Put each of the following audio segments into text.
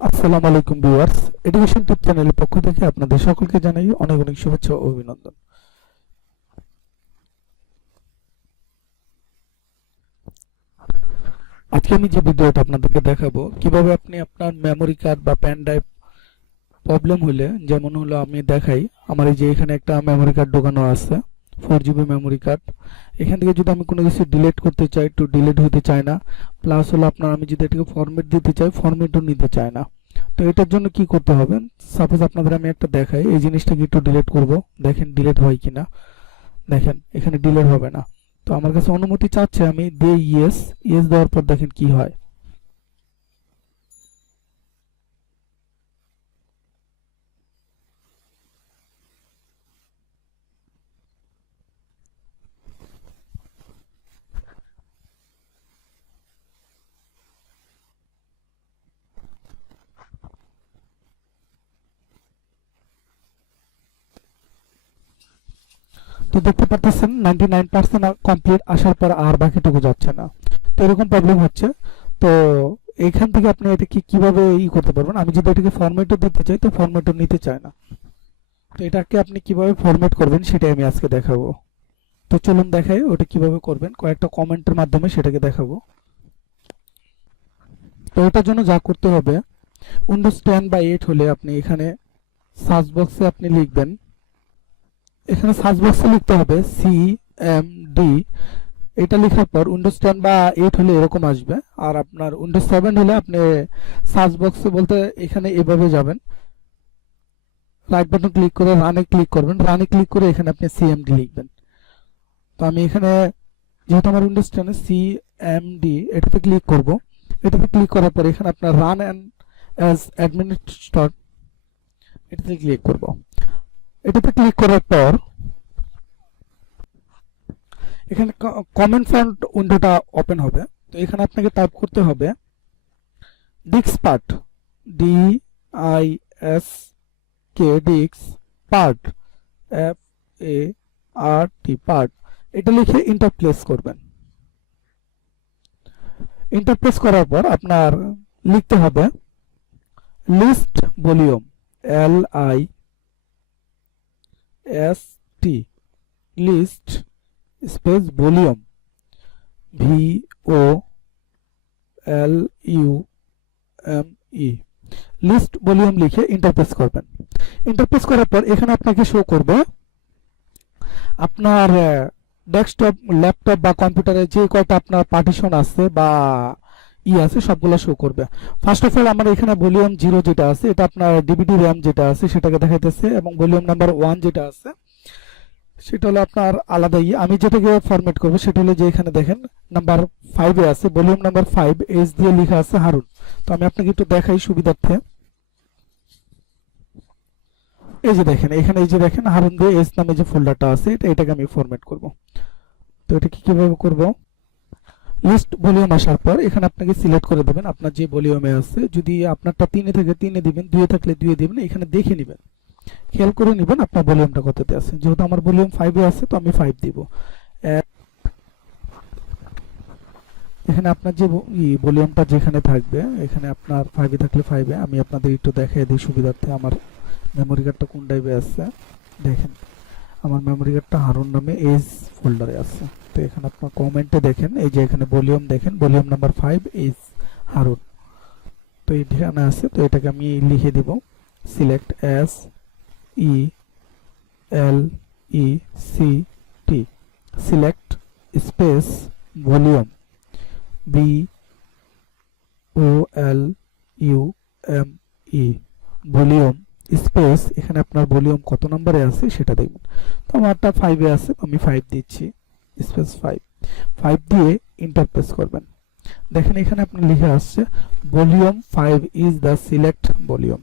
আসসালামু আলাইকুম viewers, education টিপ চ্যানেলের পক্ষ থেকে আপনাদের সকলকে জানাই অনেক অনেক শুভেচ্ছা ও অভিনন্দন। আজকে আমি যে ভিডিওটা আপনাদেরকে দেখাবো কিভাবে আপনি আপনার মেমোরি কার্ড বা পেন ড্রাইভ প্রবলেম হলে, যেমন হলো আমি দেখাই, আমার এই যে এখানে একটা মেমোরি কার্ড ঢোকানো আছে, 4 GB মেমোরি কার্ড। এখান থেকে যদি আমি কোনো কিছু ডিলিট করতে চাই, তো ডিলিট হতে চায় না। প্লাস হলো আপনার আমি যদি এটাকে ফরম্যাট দিতে চাই, ফরম্যাটও নিতে চায় না। তো এটার জন্য কি করতে হবে, সাপোজ আপনাদের আমি একটা দেখাই, এই জিনিসটাকে একটু ডিলিট করব, দেখেন ডিলিট হয় কিনা। দেখেন এখানে ডিলিট হবে না। তো আমার কাছে অনুমতি চাচ্ছে, আমি দিই ইয়েস। ইয়েস দেওয়ার পর দেখেন কি হয়। তো দেখতে পাচ্ছেন 99% কমপ্লিট আসার পর আর বাকিটুকু যাচ্ছে না। তো এরকম প্রবলেম হচ্ছে। তো এইখান থেকে আপনি এটাকে কিভাবে করতে পারবেন, আমি যদি এটাকে ফরম্যাটও দিতে চাই, তো ফরম্যাটও নিতে চায় না। তো এটাকে আপনি কিভাবে ফরম্যাট করবেন সেটাই আমি আজকে দেখাবো। তো চলুন দেখাই ওটা কিভাবে করবেন, কয়েকটা কমেন্টের মাধ্যমে সেটাকে দেখাবো। তো এটার জন্য যা করতে হবে, উইন্ডোজ 10 বা 8 হলে আপনি এখানে সার্চ বক্সে আপনি লিখবেন, এখানে সার্চ বক্সে লিখতে হবে CMD। এটা লেখার পর উইন্ডোজ 10 বা 8 হলে এরকম আসবে। আর আপনার উইন্ডোজ 7 হলে আপনি সার্চ বক্সে বলতে এখানে এভাবে যাবেন, রাইট বাটন ক্লিক করে রানে ক্লিক করবেন, রানে ক্লিক করে এখানে আপনি CMD লিখবেন। তো আমি এখানে যেহেতু আমার উইন্ডোজ 10 CMD এটাতে ক্লিক করব। এটাতে ক্লিক করার পর এখানে আপনার রান অ্যান্ড অ্যাজ অ্যাডমিনিস্ট্রেটর এটাতে ক্লিক করব। এটাতে ক্লিক করার পর এখানে কমেন্ট ফন্ট উইন্ডোটা ওপেন হবে। তো এখানে আপনাকে টাইপ করতে হবে ডিক্সপার্ট, DISK ডিক্স পার্ট, FART পার্ট। এটা লিখে ইন্টার প্লেস করবেন। ইন্টার প্রেস করার পর আপনার লিখতে হবে list volume, LIST, list space volume, VOLUME, list volume লিখে ইন্টারপ্রেস করবেন। ইন্টারপ্রেস করার পর এখানে আপনাকে শো করবে আপনার ডেস্কটপ, ল্যাপটপ বা কম্পিউটারে যে কয়টা আপনার পার্টিশন আছে বা আছে সবগুলো শো করবে। ফার্স্ট অফ অল আমার এখানে ভলিউম 0 যেটা আছে এটা আপনার ডিভিডি র্যাম যেটা আছে সেটাকে দেখাইতেছে, এবং ভলিউম নাম্বার 1 যেটা আছে সেটা হলো আপনার আলাদাই। আমি যেটাকে ফরম্যাট করবো সেটা হলো যে এখানে দেখেন নাম্বার 5 আছে, ভলিউম নাম্বার 5 এস দিয়ে লেখা আছে হারুন। তো আমি আপনাকে একটু দেখাই সুবিধার্থে। এই যে দেখেন এখানে, এই যে দেখেন হারুন দিয়ে এস নামে যে ফোল্ডারটা আছে এটাকে আমি ফরম্যাট করব। তো এটা কিভাবে করব, লিস্ট ভলিউম আসার পর এখানে আপনাকে সিলেক্ট করে দেবেন আপনার যে ভলিউমে আছে। যদি আপনারটা 3 থেকে 3 দিবেন, 2 থাকলে 2 দিবেন, এখানে দেখে নেবেন, খেয়াল করে নেবেন আপনার ভলিউমটা কততে আছে। যেহেতু আমার ভলিউম 5 এ আছে তো আমি 5 দিব। এখানে আপনার যে ভলিউমটা যেখানে থাকবে, এখানে আপনার 5 এ থাকলে 5 এ। আমি আপনাদের একটু দেখাই দিই সুবিধার্থে আমার মেমোরি কার্ডটা কোন টাইপে আছে। দেখেন আমার মেমোরি কার্ডটা হারুন নামে এজ ফোল্ডারে আছে। তো এখানে আপনার কমেন্টে দেখেন, এই যে এখানে ভলিউম দেখেন, ভলিউম নাম্বার 5 এজ হারুন। তো এখানে আছে, তো এটাকে আমি লিখে দিব select SELECT, select space volume, VOLUME, volume space এখানে আপনার ভলিউম কত নম্বরে আছে সেটা দেখবেন। তো আমারটা 5 এ আছে, আমি 5 দিচ্ছি, স্পেস 5 দিয়ে ইন্টার প্রেস করবেন। দেখেন এখানে আপনার লিখে আসছে volume 5 is the select volume.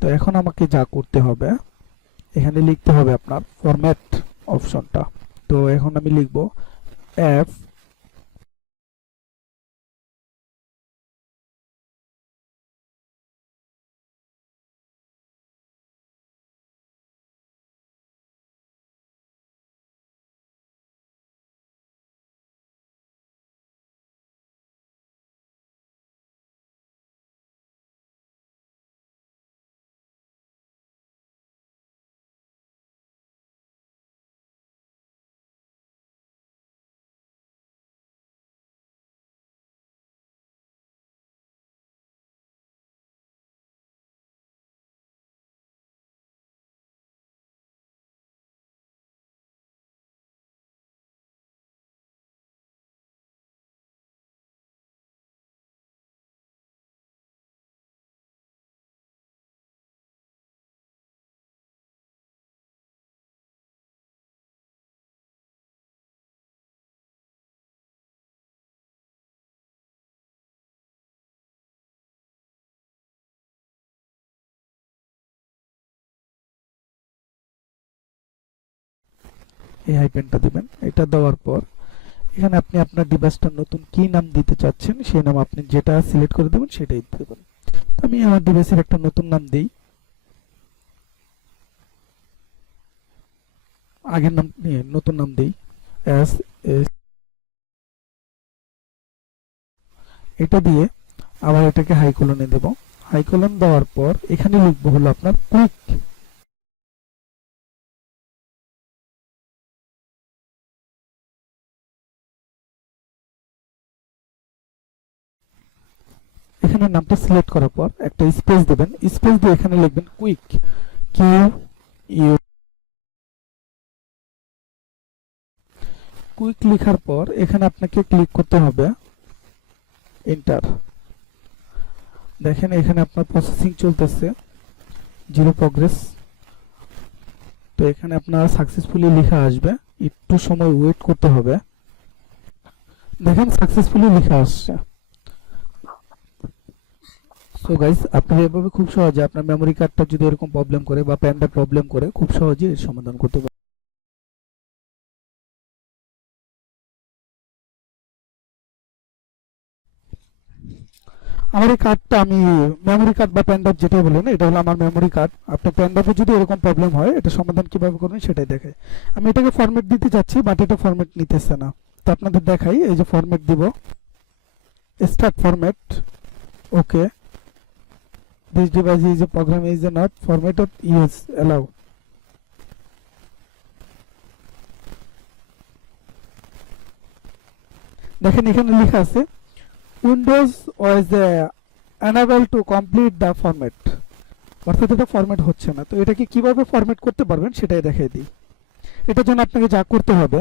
তো এখন আমাকে যা করতে হবে, এখানে লিখতে হবে আপনার ফরম্যাট অপশনটা। তো এখন আমি লিখব F এই হাইপেনটা দিবেন। এটা দেওয়ার পর এখানে আপনি আপনার ডিভাইসটার নতুন কি নাম দিতে চাচ্ছেন সেই নাম আপনি যেটা সিলেক্ট করে দেবেন সেটাই দেবেন। আমি আমার ডিভাইসের একটা নতুন নাম দিই, আগের নাম নিয়ে নতুন নাম দিই এস এস। এটা দিয়ে আবার এটাকে হাইকোলনে দেব। হাইকোলন দেওয়ার পর এখানে লিখবো হলো আপনার কুইক। এখানে নামটা সিলেক্ট করার পর একটা স্পেস দেবেন, স্পেস দিয়ে এখানে লিখবেন কুইক, কিউ ইউ। কুইক লেখার পর এখানে আপনাকে ক্লিক করতে হবে এন্টার। দেখেন এখানে আপনার প্রসেসিং চলতেছে, 0 প্রগ্রেস। তো এখানে আপনার সাকসেসফুলি লেখা আসবে, একটু সময় ওয়েট করতে হবে। দেখেন সাকসেসফুলি লেখা আসছে। সো গাইস, আপনারা এভাবে খুব সহজে আপনার মেমরি কার্ডটা যদি এরকম প্রবলেম করে বা প্যানটা প্রবলেম করে খুব সহজে এর সমাধান করতে পারেন। আমার এই কার্ডটা আমি মেমরি কার্ড বা প্যান ড্রাইভ যেটাই বলেন, এটা হলো আমার মেমরি কার্ড। আপনার প্যান ড্রাইভে যদি এরকম প্রবলেম হয় এটা সমাধান কিভাবে করবেন সেটাই দেখাই। আমি এটাকে ফরম্যাট দিতে চাচ্ছি বাট এটা ফরম্যাট নিতেছে না, তো আপনাদের দেখাই। এই যে ফরম্যাট দিব, start format, okay. This device is a programme is a not formatted, yes allow. দেখেন এখানে লেখা আছে Windows was unable to complete the format, অর্থাৎ এটা ফরম্যাট হচ্ছে না। তো এটাকে কিভাবে ফরম্যাট করতে পারবেন সেটাই দেখাই দিই। এটার জন্য আপনাকে যা করতে হবে,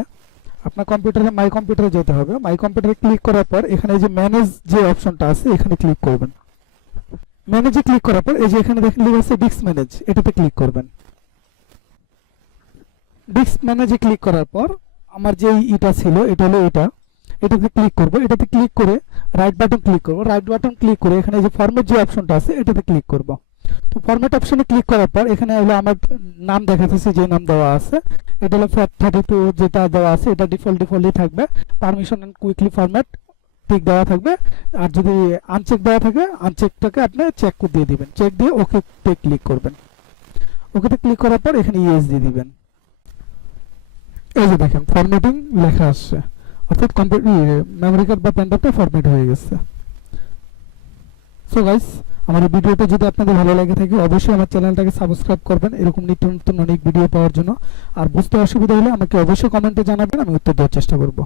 আপনার কম্পিউটারে মাই কম্পিউটারে যেতে হবে। মাই কম্পিউটারে ক্লিক করার পর এখানে যে ম্যানেজ যে অপশনটা আছে এখানে ক্লিক করবেন। ম্যানেজে ক্লিক করার পর এই যে এখানে দেখেন লেখা আছে ডিস্ক ম্যানেজ, এটাতে ক্লিক করবেন। ডিস্ক ম্যানেজে ক্লিক করার পর আমার যে এটা ছিল এটা হলো এটাতে ক্লিক করব। এটাতে ক্লিক করে রাইট বাটন ক্লিক করব। রাইট বাটন ক্লিক করে এখানে যে ফরম্যাট যে অপশনটা আছে এটাতে ক্লিক করব। তো ফরম্যাট অপশনে ক্লিক করার পর এখানে হলো আমার নাম দেখাতেছে, যে নাম দেওয়া আছে এটা হলো FAT32 যেটা দেওয়া আছে এটা ডিফল্টই থাকবে। Permission and quickly format tick দেওয়া থাকবে, আর যদি আনচেক দেওয়া থাকে আনচেকটাকে আপনি চেক করে দিয়ে দিবেন। চেক দিয়ে ওকে তে ক্লিক করবেন। ওকেতে ক্লিক করার পর এখানে ইয়েস দিয়ে দিবেন। এই যে দেখেন ফরম্যাটিং লেখা আসছে, অর্থাৎ মেমরি কার্ড বা পেন ড্রাইভটা ফরম্যাট হয়ে গেছে। সো গাইস, আমার এই ভিডিওটা যদি আপনাদের ভালো লাগে থাকে অবশ্যই আমার চ্যানেলটাকে সাবস্ক্রাইব করবেন এরকম নিত্য নতুন অনেক ভিডিও পাওয়ার জন্য। আর বুঝতে অসুবিধা হলে আমাকে অবশ্যই কমেন্টে জানাবেন, আমি উত্তর দেওয়ার চেষ্টা করব।